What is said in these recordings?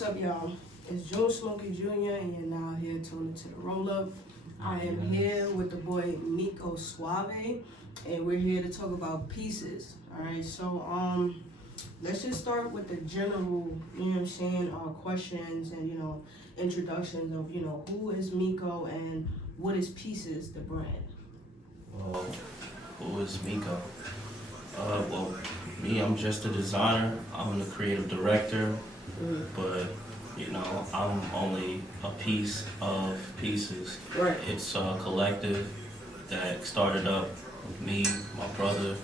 What's up, y'all? It's Joe Smokey Jr. and you're now here tuned into the roll-up. I am here with the boy Meeco Uave, and we're here to talk about pieces. Alright, so let's just start with the general, you know what I'm saying, questions and introductions of who is Meeco and what is Pieces, the brand. Well, who is Meeco? Well, me, I'm just a designer. I'm the creative director, but I'm only a piece of pieces. Right. It's a collective that started up with me, my brother,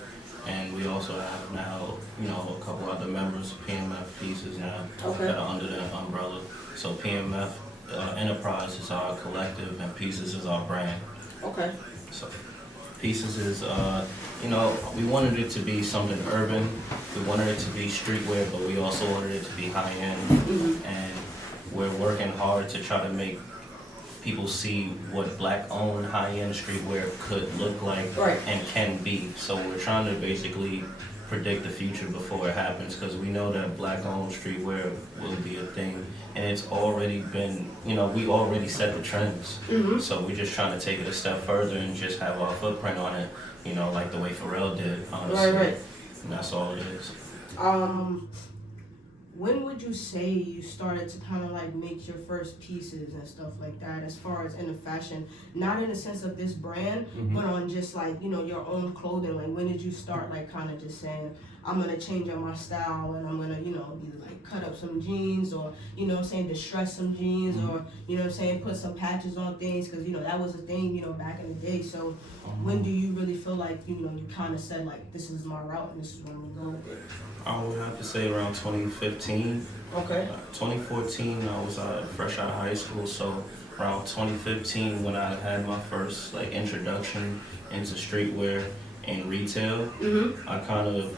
and we also have now, a couple other members of PMF Pieces now that are under the umbrella. So PMF Enterprise is our collective, and Pieces is our brand. Okay. So Pieces is, we wanted it to be something urban. We wanted it to be streetwear, but we also wanted it to be high-end. And we're working hard to try to make people see what black-owned high-end streetwear could look like and can be. So we're trying to basically predict the future before it happens, because we know that black-owned streetwear will be a thing, and it's already been, we already set the trends. So we're just trying to take it a step further and just have our footprint on it, like the way Pharrell did, honestly. Right. And that's all it is. When would you say you started to kind of like make your first pieces and stuff like that, as far as in the fashion, not in the sense of this brand, but on just like, your own clothing? Like, when did you start like kind of just saying, I'm going to change up my style and I'm going to, either like cut up some jeans or, distress some jeans or, put some patches on things, because, that was a thing, back in the day. So when do you really feel like, you kind of said like, this is my route and this is where I'm going to go with it? I would have to say around 2015. Okay. 2014, I was fresh out of high school, so around 2015 when I had my first like introduction into streetwear and retail, I kind of,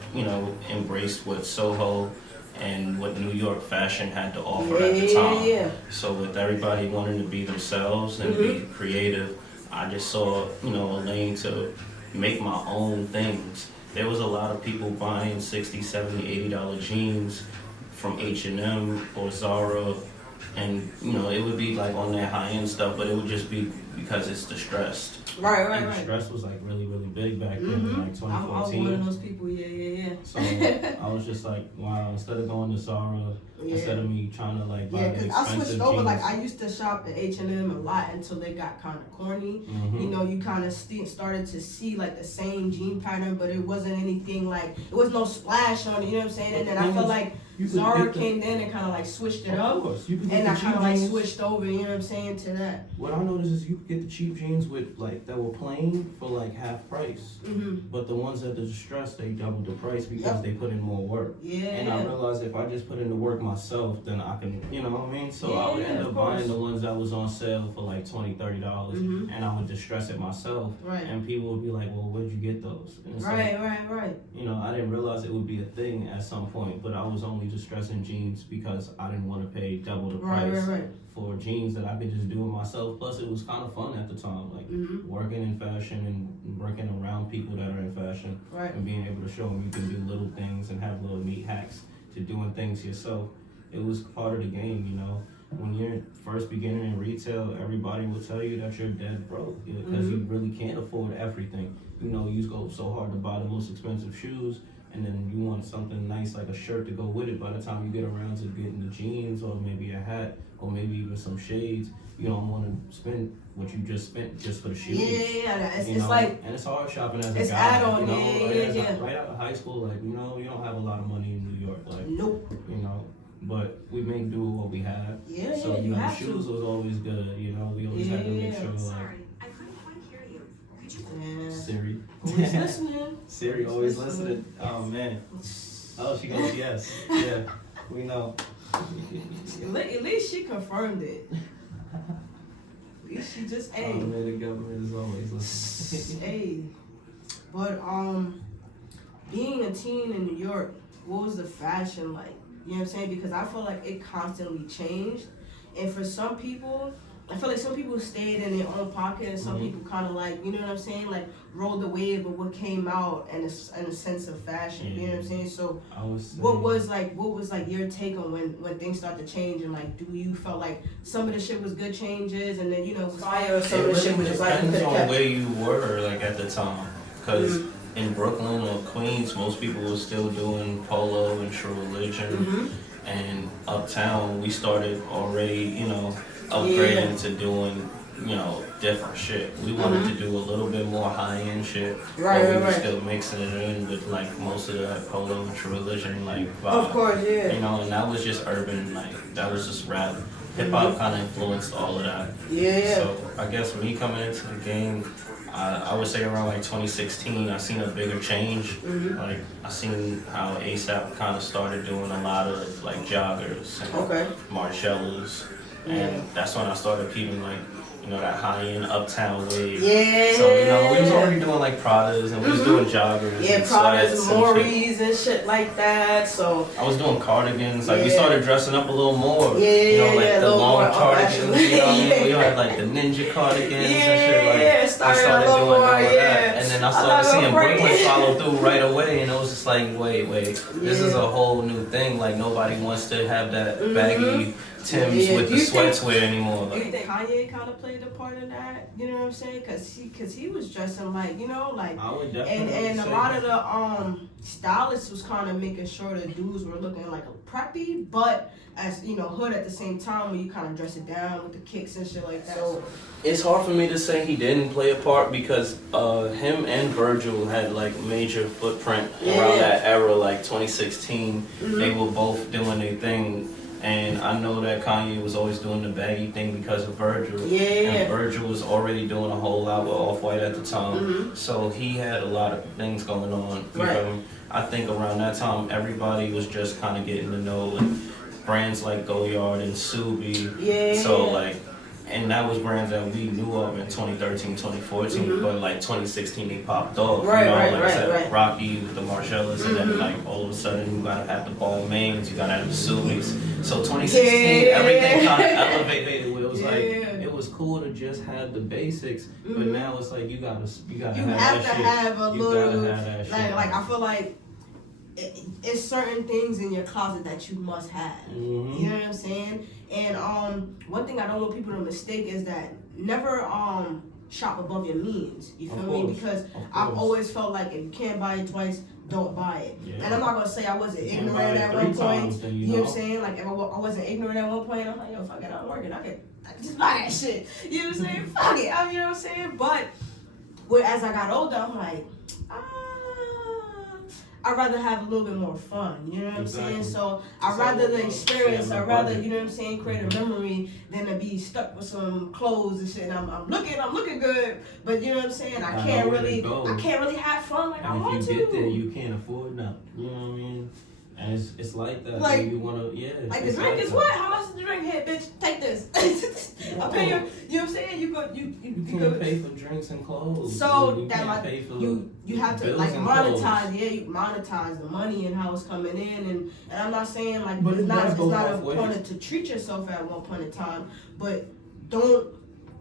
embraced what Soho and what New York fashion had to offer at the time. So with everybody wanting to be themselves and be creative, I just saw, a lane to make my own things. There was a lot of people buying $60, $70, $80 jeans from H&M or Zara, and it would be like on that high-end stuff, but it would just be because it's distressed. Right. Distress was like really, really big back then, like 2014. I was one of those people, yeah. So I was just like, wow, instead of going to Zara, instead of me trying to like buy because I switched over, like I used to shop at H&M a lot until they got kind of corny. You kind of started to see like the same jean pattern, but it wasn't anything like, it was no splash on it, you know what I'm saying? And then I felt like Zara came in and kind of like switched it up, and I kind of like switched over, you know what I'm saying, to that. What I noticed is you could get the cheap jeans with like that were plain for like half price, but the ones that are distressed, they doubled the price because they put in more work. And I realized if I just put in the work myself, then I can, you know what I mean? So I would end up buying the ones that was on sale for like $20, $30, and I would distress it myself, and people would be like, well, where'd you get those? And it's right. I didn't realize it would be a thing at some point, but I was only distressing jeans because I didn't want to pay double the price for jeans that I could just do it myself. Plus, it was kind of fun at the time, like working in fashion and working around people that are in fashion, and being able to show them you can do little things and have little neat hacks to doing things yourself. It was part of the game, When you're first beginning in retail, everybody will tell you that you're dead broke because you really can't afford everything. You go so hard to buy the most expensive shoes, and then you want something nice like a shirt to go with it. By the time you get around to getting the jeans or maybe a hat or maybe even some shades, you don't want to spend what you just spent just for the shoes. It's like, and it's hard shopping as a guy. It's add-on, Right out of high school, like, you don't have a lot of money in New York, like, nope. But we make do with what we have. So, you the have shoes was always good, we always had to make sure, like, Sorry, I couldn't quite hear you. Could you Siri. Always listening. Siri always listening. Oh, man. Oh, she goes, yes. Yeah, we know. At least she confirmed it. At least she just, Oh, man, the government is always listening. But, being a teen in New York, what was the fashion like? You know what I'm saying? Because I feel like it constantly changed. And for some people, I feel like some people stayed in their own pocket, and some people kind of like, you know what I'm saying, like rode the wave of what came out in a sense of fashion. You know what I'm saying? So, what was like your take on when things start to change, and like, do you felt like some of the shit was good changes, and then was fire, or some of the shit was just like depends on where you were like at the time, because in Brooklyn or Queens, most people were still doing polo and True Religion, and uptown we started already, upgrading to doing, different shit. We wanted to do a little bit more high-end shit, but we were still mixing it in with like most of that polo and True Religion like vibe. Of course, yeah. And that was just urban, like that was just rap. Hip hop kind of influenced all of that. Yeah. So I guess me coming into the game, I would say around like 2016, I seen a bigger change. Like I seen how ASAP kind of started doing a lot of like joggers and Marcellos, and that's when I started peeping like that high-end uptown wave. Yeah. So we was already doing like Pradas, and we was doing joggers. Yeah, Pradas, Maury's and shit like that. So I was doing cardigans. Like we started dressing up a little more. Like the long cardigans. You know what I mean? We had like the ninja cardigans and shit. Like I started doing all of that, and then I started seeing Brooklyn follow through right away, and it was just like, wait, this is a whole new thing. Like nobody wants to have that baggy Tim's with the sweatswear anymore. Do you think Kanye kind of played a part in that? You know what I'm saying? Cause he was dressing like, like, I would definitely and a lot of the stylists was kind of making sure the dudes were looking like a preppy, but as hood at the same time, when you kind of dress it down with the kicks and shit like that. So it's hard for me to say he didn't play a part, because him and Virgil had like major footprint around that era, like 2016. They were both doing their thing. And I know that Kanye was always doing the baggy thing because of Virgil. And Virgil was already doing a whole lot with Off-White at the time. So he had a lot of things going on. I think around that time, everybody was just kind of getting to know like brands like Goyard and Subi. So like, and that was brands that we knew of in 2013, 2014, but like 2016 they popped off. I said, Rocky with the Marcellas, and then like all of a sudden you gotta have the Balmains, you gotta have the Subis. So 2016, everything kind of elevated. It was like, it was cool to just have the basics, but now it's like you gotta have that shit. Have a little, gotta have that shit. Like I feel like it's certain things in your closet that you must have. You know what I'm saying? And one thing I don't want people to mistake is that never shop above your means. You feel me? Because I've always felt like if you can't buy it twice, don't buy it. And I'm not gonna say I wasn't ignorant at one point. You know what I'm saying? Like if I wasn't ignorant at one point, I'm like, yo, fuck it, I'm working. I can just buy that shit. You know what I'm saying? Fuck it. You know what I'm saying? But as I got older, I'm like, I'd rather have a little bit more fun, you know what I'm saying? So I'd rather the experience, I'd rather, you know what I'm saying, create a memory than to be stuck with some clothes and shit. And I'm looking good, but you know what I'm saying? I can't really have fun like I want to. If you get there, you can't afford nothing. You know what I mean? And it's like that. Like you wanna, like the drink is what? How much is the drink here, bitch? Take this. I pay you. You know what I'm saying? You can't pay for drinks and clothes. So you that you have to like monetize. You monetize the money and how it's coming in. And I'm not saying like it's not important to treat yourself at one point in time, but don't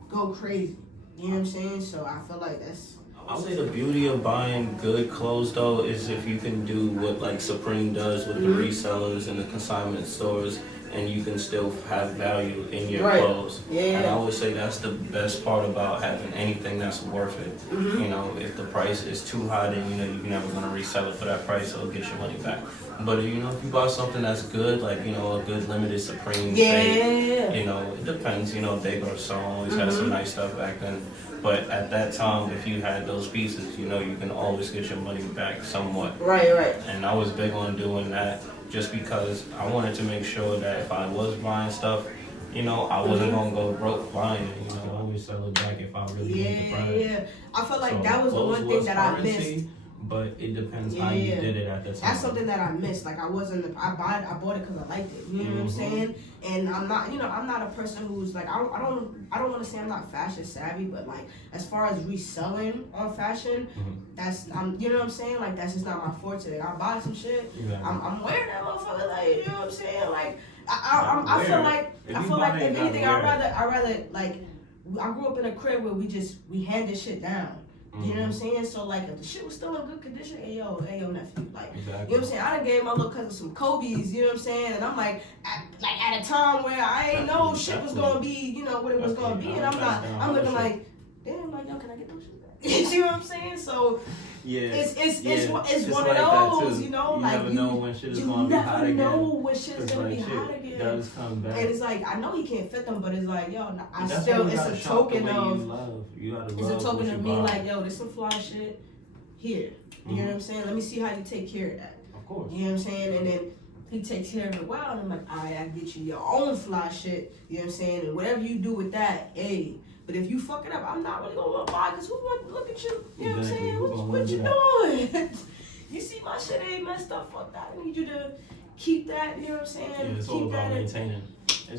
go crazy. You know what I'm saying? So I feel like that's. I'll say the beauty of buying good clothes though is if you can do what like Supreme does with the resellers and the consignment stores, and you can still have value in your clothes. And I always say that's the best part about having anything that's worth it. If the price is too high, then you're never gonna resell it for that price, so it'll get your money back. But if you buy something that's good, like a good limited Supreme, it depends. They always had some nice stuff back then. But at that time, if you had those pieces, you can always get your money back somewhat. Right. And I was big on doing that just because I wanted to make sure that if I was buying stuff, I wasn't going to go broke buying it. I always sell it back if I really need the price. Yeah. I feel like that was the one thing that I missed. But it depends how you did it at the time. That's something that I missed. Like I bought it because I liked it. You know what I'm saying? And I'm not a person who's like I don't want to say I'm not fashion savvy, but like as far as reselling on fashion, that's you know what I'm saying? Like that's just not my forte. Like, I buy some shit, I'm wearing that motherfucker. Like you know what I'm saying? Like I feel like if anything, I'd rather like I grew up in a crib where we handed shit down. You know what I'm saying? So like, if the shit was still in good condition, hey yo nephew, like, Exactly. you know what I'm saying? I done gave my little cousin some Kobe's, you know what I'm saying? And I'm like at a time where I ain't know shit was gonna be, you know, what it was gonna be, and I'm looking like, damn, like, yo, can I get those shit back? You know what I'm saying? So yeah, it's one like of those, you know, you like never know when shit is gonna be hot again. You never know when shit is gonna be hot again. Does come back. And it's like, I know he can't fit them, but it's like, yo, It's a token of, you gotta it's love a token of me, buy. like, yo, there's some fly shit here. You know what I'm saying? Let me see how you take care of that. Of course. You know what I'm saying? And then he takes care of it well, and I'm like, alright, I get you your own fly shit. You know what I'm saying? And whatever you do with that, hey. But if you fuck it up, I'm not really gonna want to buy, because who want to look at you? You know what I'm saying? What you doing? You see my shit ain't messed up, fuck that. I need you to keep that, you know what I'm saying? Yeah, it's keep all about that maintaining.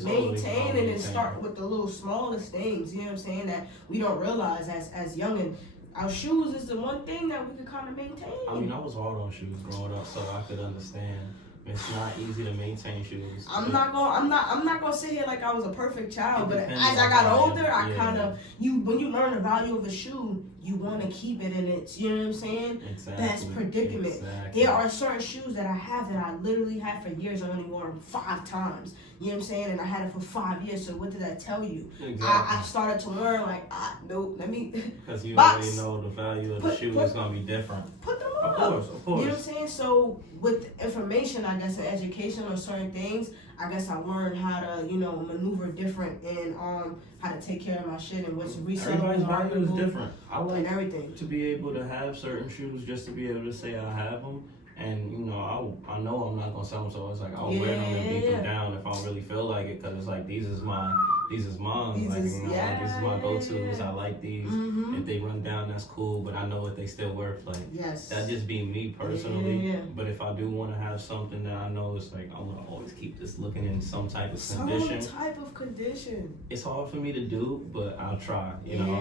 Maintaining and start with the little smallest things, you know what I'm saying, that we don't realize as youngin'. Our shoes is the one thing that we could kind of maintain. I mean, I was hard on shoes growing up, so I could understand. It's not easy to maintain shoes. I'm not gonna sit here like I was a perfect child, but as I got older, I kind of when you learn the value of a shoe, you want to keep it in its, you know what I'm saying? Exactly. Best predicament. Exactly. There are certain shoes that I have that I literally had for years. I only wore them 5 times. You know what I'm saying? And I had it for 5 years. So what did that tell you? Exactly. I started to learn like, nope, let me. Because you box. already know the value of the shoe is gonna be different. Put them up. Of course. You know what I'm saying? So with information, I guess, and education on certain things, I guess I learned how to, you know, maneuver different and how to take care of my shit and what's resellable. Everybody's value is different. I like and everything. to be able to have certain shoes just to be able to say I have them. And, you know, I know I'm not going to sell them, so it's like I'll wear them and beat them down if I really feel like it, because it's like, these is mine. This is my go-tos. I like these. Mm-hmm. If they run down, that's cool, but I know what they still worth. Like, yes. that just be me personally. Yeah. But if I do want to have something that I know it's like, I want to always keep this looking in some type of condition. Some type of condition. It's hard for me to do, but I'll try. You know,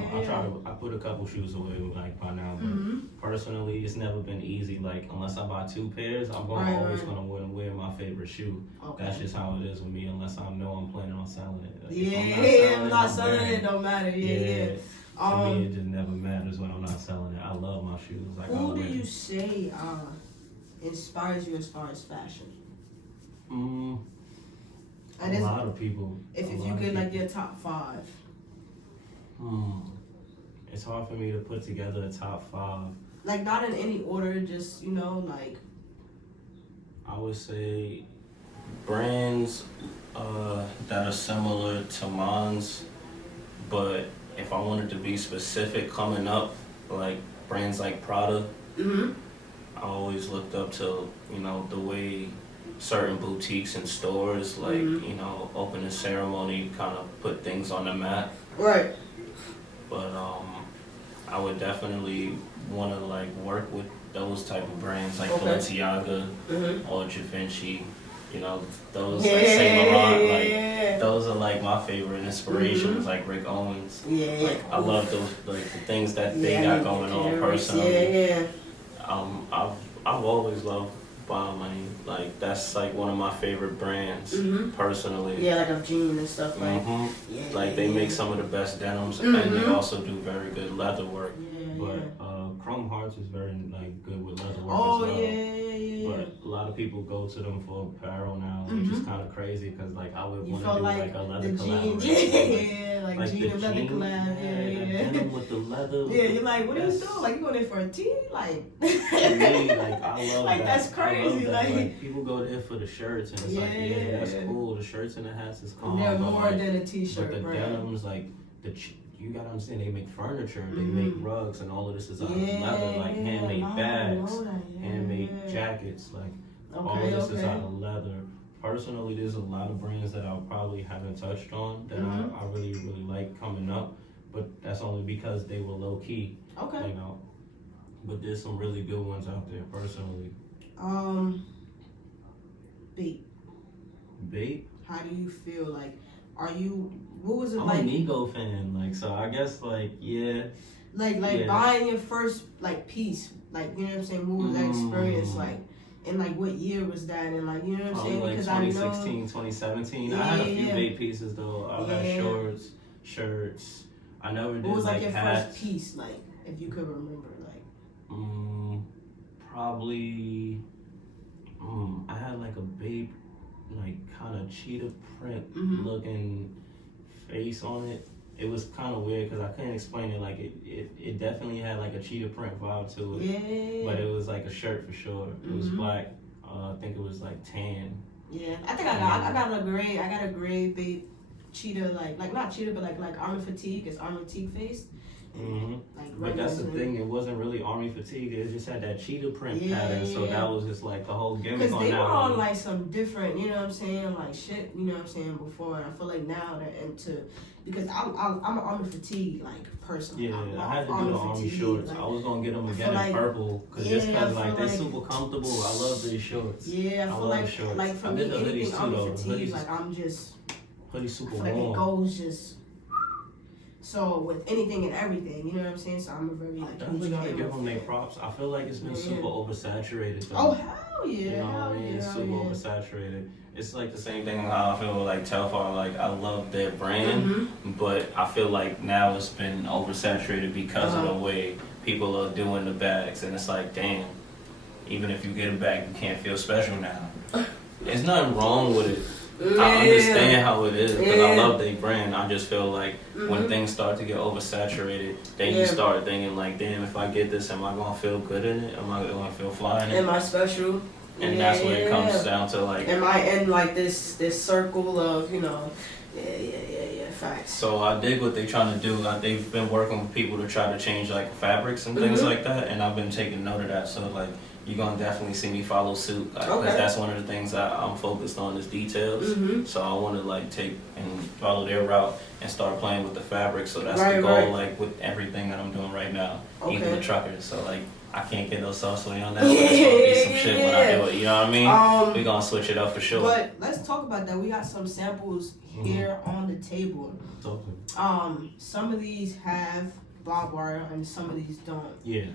I put a couple shoes away like by now, but personally, it's never been easy. Like, unless I buy 2 pairs, I'm always gonna wear my favorite shoe. Okay. That's just how it is with me. Unless I know I'm planning on selling it. Like, I'm not selling it. Don't matter. Yeah. To me, it just never matters when I'm not selling it. I love my shoes. Like, who do you say inspires you as far as fashion? A lot of people. If you get like your top 5. It's hard for me to put together a top 5. Like, not in any order, just, you know, like. I would say brands that are similar to mine's, but if I wanted to be specific coming up, like brands like Prada, I always looked up to, you know, the way certain boutiques and stores, like, you know, opening ceremony kind of put things on the map. Right. But I would definitely want to like work with those type of brands like Balenciaga or Givenchy. You know, those like Saint Laurent, like those are like my favorite inspirations, like Rick Owens. Like, I love those, like the things that they got going on personally. I've always loved Balmain. Like, that's like one of my favorite brands personally. Yeah, like of jeans and stuff like. They make some of the best denims, and they also do very good leather work. But Chrome Hearts is very like good with leather work as well. But a lot of people go to them for apparel now, which is kind of crazy because like I would want to do like a leather collaboration. Like jean and leather collab. Denim with the leather. Yeah, you're like, what are you doing? Like, you going there for a tee? Like, to me, like, I love like, that. that's crazy. Like, people go there for the shirts, and it's that's cool. The shirts and the hats is calm. They're more than a t-shirt. But the denims, like you gotta understand, they make furniture, they make rugs, and all of this is out of leather, like handmade bags, handmade jackets, like all of this is out of leather. Personally, there's a lot of brands that I probably haven't touched on that I really, really like coming up, but that's only because they were low key. Okay. You know, but there's some really good ones out there, personally. Bape? How do you feel? Like, what was it I'm like? I'm a Meeco fan, like, so I guess, like, yeah. Like buying your first, like, piece, like, you know what I'm saying? What was that experience like? And, like, what year was that? And, like, you know what I'm saying? Like because 2016, 2017. I had a few Bape pieces, though. I had shorts, shirts, I never did What was like your hats. first piece, like if you could remember, like? Probably. I had like a babe, like kind of cheetah print looking face on it. It was kind of weird because I couldn't explain it. Like it definitely had like a cheetah print vibe to it. Yeah. But it was like a shirt for sure. It was black. I think it was like tan. Yeah, I think I got a gray babe cheetah, like not cheetah, but like army fatigue. It's army fatigue face. Like, but that's the thing, it wasn't really army fatigue, it just had that cheetah print pattern, so that was just like the whole gimmick on that. Because they were on like some different, you know what I'm saying, like shit, you know what I'm saying, before, and I feel like now they're into, because I'm an army fatigue like person. Yeah, I had to do the army shorts. Like, I was gonna get them again in purple, just because like they're super comfortable. I love these shorts. Yeah, I feel like shorts. Like for me, anything army fatigue, like I'm just hoodie super warm. Like it goes just. So with anything and everything, you know what I'm saying? So I'm a very like. I definitely gotta give them their props. I feel like it's been super oversaturated though. Oh hell yeah! You know what I mean? It's super oversaturated. It's like the same thing how I feel like Telfar. Like I love their brand, but I feel like now it's been oversaturated because of the way people are doing the bags, and it's like, damn. Even if you get a bag, you can't feel special now. There's nothing wrong with it. I understand how it is because I love their brand. I just feel like when things start to get oversaturated, then you start thinking like, damn, if I get this, am I gonna feel good in it? Am I gonna feel fly in it? Am I special? And that's when it comes down to like, am I in like this circle of, you know, facts. So I dig what they're trying to do. They've been working with people to try to change like fabrics and things like that, and I've been taking note of that. So like, you're gonna definitely see me follow suit because that's one of the things I'm focused on is details. So I want to like take and follow their route and start playing with the fabric. So that's the goal, like with everything that I'm doing right now, even the truckers. So like I can't get no sauce on that, but it's gonna be some shit when I do it. You know what I mean? We're gonna switch it up for sure. But let's talk about that. We got some samples here on the table. Some of these have barbed wire and some of these don't. Yeah.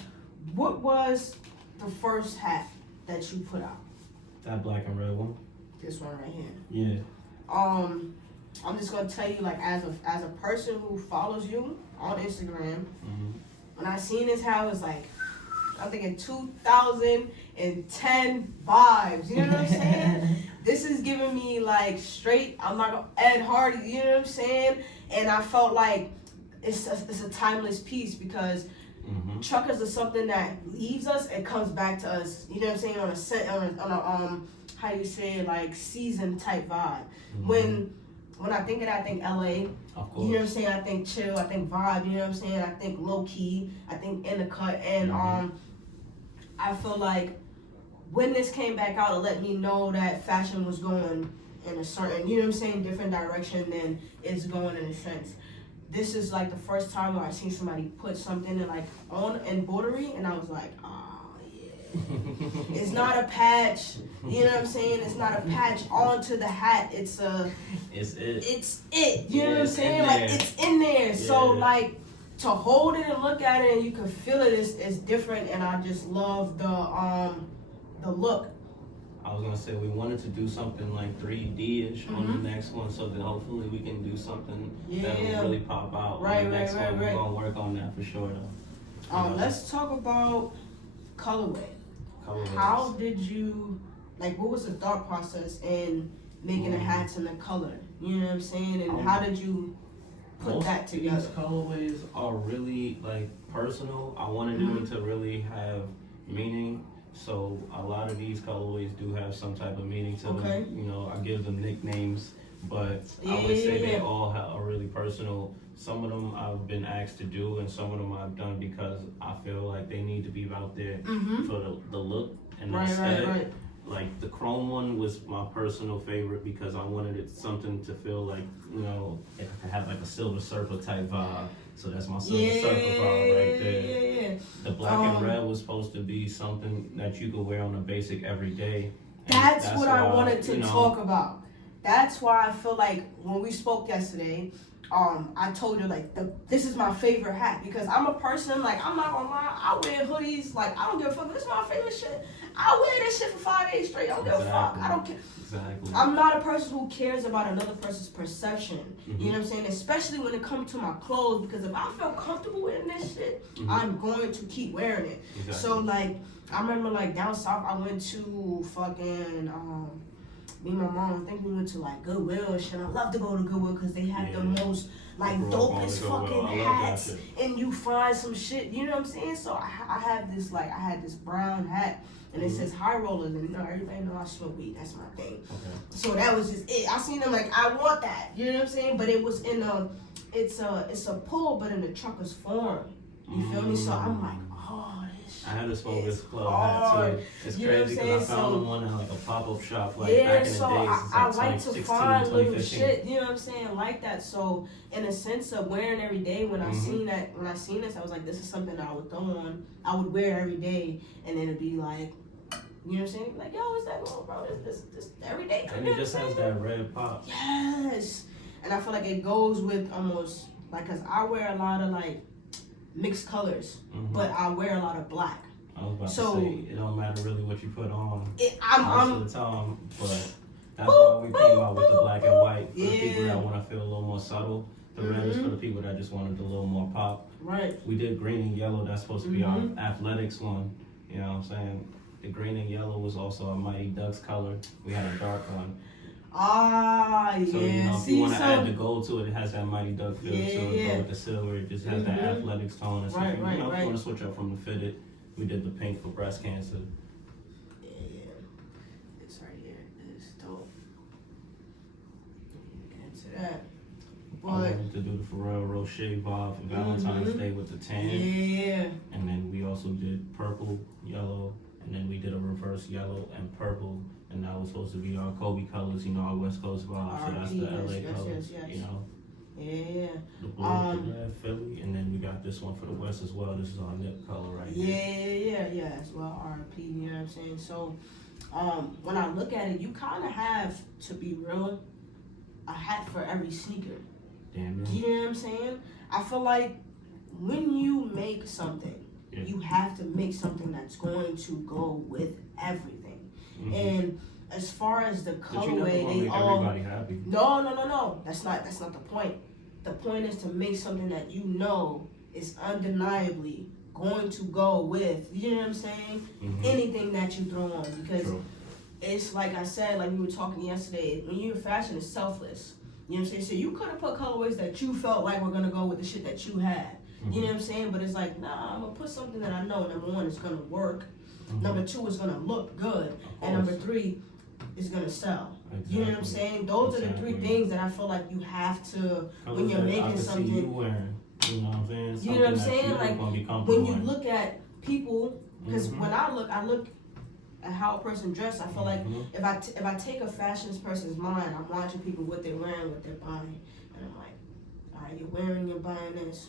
What was the first hat that you put out? That black and red one. This one right here. Yeah. I'm just gonna tell you, like, as a person who follows you on Instagram, when I seen this hat, I was like, I'm thinking 2010 vibes. You know what I'm saying? This is giving me like straight. I'm not gonna Ed Hardy. You know what I'm saying? And I felt like it's a timeless piece because. Truckers are something that leaves us and comes back to us. You know what I'm saying? On a how you say it, like season type vibe. When I think of that, I think LA. Of course. You know what I'm saying? I think chill. I think vibe. You know what I'm saying? I think low key. I think in the cut. And I feel like when this came back out, it let me know that fashion was going in a certain, you know what I'm saying, different direction than it's going in a sense. This is like the first time where I seen somebody put something in like on embroidery, and I was like, oh yeah. It's not a patch, you know what I'm saying? It's not a patch onto the hat. It's it. You know what I'm saying? Like it's in there. Yeah. So like to hold it and look at it and you can feel it is different, and I just love the look. I was gonna say we wanted to do something like 3D-ish on the next one, so that hopefully we can do something that will really pop out. Right, on the next one. We're gonna work on that for sure, though. Let's talk about colorway. How did you, like, what was the thought process in making the hats in the color? You know what I'm saying? And how did you put that together? These colorways are really like personal. I wanted them to really have meaning. So a lot of these colorways do have some type of meaning to them. You know, I give them nicknames, but I would say they all are really personal. Some of them I've been asked to do, and some of them I've done because I feel like they need to be out there for the look and the aesthetic. Like the chrome one was my personal favorite because I wanted it something to feel like, you know, it could have like a Silver Surfer type vibe. So that's my Silver Surfer vibe right there. The black and red was supposed to be something that you could wear on a basic every day. That's what I wanted to talk about. That's why I feel like when we spoke yesterday, I told her like this is my favorite hat because I'm a person like I'm not gonna lie, I wear hoodies like I don't give a fuck. This is my favorite shit. I wear this shit for 5 days straight. I don't give a fuck. I don't care. Exactly. I'm not a person who cares about another person's perception. You know what I'm saying? Especially when it comes to my clothes, because if I feel comfortable wearing this shit, I'm going to keep wearing it. Exactly. So like I remember like down south I went to fucking me and my mom, I think we went to like Goodwill and shit. I love to go to Goodwill because they have the most like dopest fucking hats, and you find some shit. You know what I'm saying? So I have this I had this brown hat, and it says high rollers, and you know everybody know I smoke weed. That's my thing. Okay. So that was just it. I seen them like I want that. You know what I'm saying? But it was in it's a pull, but in a trucker's form. You feel me? So I'm like, oh. I had a Smoker's Club hat too. It's crazy because I found one in like a pop-up shop back in the days. I like to find little shit, you know what I'm saying, like that. So in a sense of wearing every day, when I seen this, I was like, this is something that I would throw on. I would wear every day, and then it'd be like, you know what I'm saying? Like, yo, what's that going, bro? This every day. And it just has that red pop. Yes. And I feel like it goes with almost like, cause I wear a lot of like mixed colors, but I wear a lot of black. I was about to say, it don't matter really what you put on most of the time, but that's why we came out with the black and white for the people that want to feel a little more subtle. The red is for the people that just wanted a little more pop. Right. We did green and yellow. That's supposed to be our athletics one. You know what I'm saying? The green and yellow was also a Mighty Ducks color. We had a dark one. Ah, yeah. So, you know, if you want to add the gold to it, it has that Mighty Duck feel to it. But with the silver, it just has that athletics tone. And so if you want to switch up from the fitted, we did the pink for breast cancer. Yeah. It's right here. It's dope. Get into that. I wanted to do the Pharrell Rocher vibe for Valentine's Day with the tan. Yeah. And then we also did purple, yellow, and then we did a reverse yellow and purple. And that was supposed to be our Kobe colors, you know, our West Coast vibe. So that's the LA colors, you know. Yeah. The blue, the red, Philly, and then we got this one for the West as well. This is our nip color right here. Yeah, as well, R.I.P., you know what I'm saying? So, when I look at it, you kind of have, to be real, a hat for every sneaker. Damn. You know what I'm saying? I feel like when you make something, you have to make something that's going to go with everything. And as far as the colorway, they all everybody happy. No. That's not the point. The point is to make something that you know is undeniably going to go with, you know what I'm saying? Anything that you throw on, because it's like I said, like we were talking yesterday, when you're fashion, it's selfless. You know what I'm saying? So you could have put colorways that you felt like were gonna go with the shit that you had. You know what I'm saying? But it's like, nah, I'm gonna put something that I know, number one, is gonna work. Number two, is gonna look good. And number three, is gonna sell. You know what I'm saying? Those are the three things that I feel like you have to, when you're making something. You know what I'm saying? You know what I'm saying? Like, when you look at people, because when I look at how a person dressed, I feel like if I take a fashion person's mind, I'm watching people, what they're wearing, what they're buying, and I'm like, all right, you're wearing, you're buying this.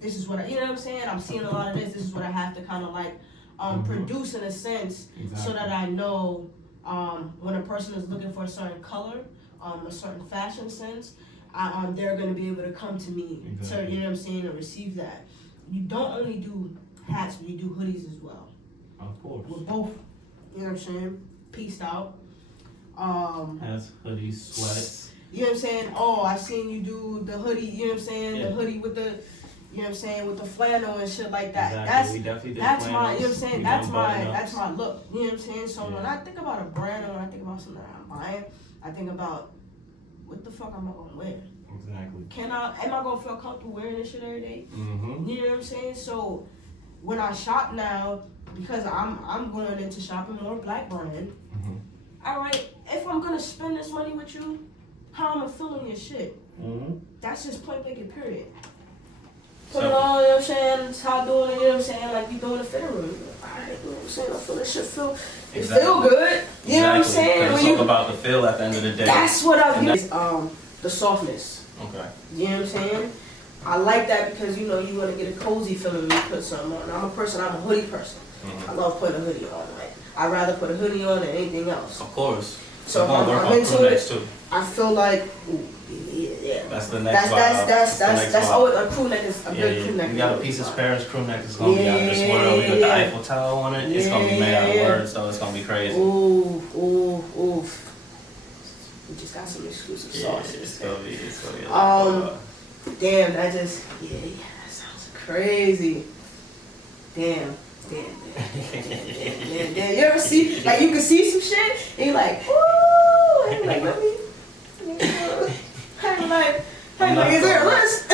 This is what you know what I'm saying? I'm seeing a lot of this. This is what I have to kind of like produce in a sense, so that I know when a person is looking for a certain color, a certain fashion sense, they're going to be able to come to me to, you know what I'm saying, and receive that. You don't only do hats, but you do hoodies as well. Of course. We're both, you know what I'm saying, pieced out. Hats, hoodies, sweats. You know what I'm saying? Oh, I seen you do the hoodie, you know what I'm saying, the hoodie with the, you know what I'm saying, with the flannel and shit like that. That's my, you know what I'm saying, that's my look. You know what I'm saying? So when I think about a brand and when I think about something that I'm buying, I think about what the fuck am I gonna wear? Exactly. Am I gonna feel comfortable wearing this shit every day? You know what I'm saying? So when I shop now, because I'm going into shopping more black brand, all right, if I'm gonna spend this money with you, how am I feeling your shit? That's just point blank and period. Put it on, you know what I'm saying? That's how I'm doing it, you know what I'm saying? Like you doing a fitting room. Alright, you know what I'm saying? I feel this shit feel good. You know what I'm saying? It's all about the feel at the end of the day. That's what I view. The softness. Okay. You know what I'm saying? I like that because you know you want to get a cozy feeling when you put something on. I'm a hoodie person. I love putting a hoodie on. Like I'd rather put a hoodie on than anything else. Of course. So I'm into it. I feel like, ooh, yeah, That's the next vibe. That's always a crew neck is a good crew neck. We got a Pieces Paris crew neck. It's gonna be out of this world. We got the Eiffel Tower on it. It's gonna be made out of words, so it's gonna be crazy. Ooh. We just got some exclusive sauce. It's gonna be damn, that just that sounds crazy. Damn. You ever see, like, you can see some shit and you're like, ooh, and you're like, let me, I'm like, is there a list?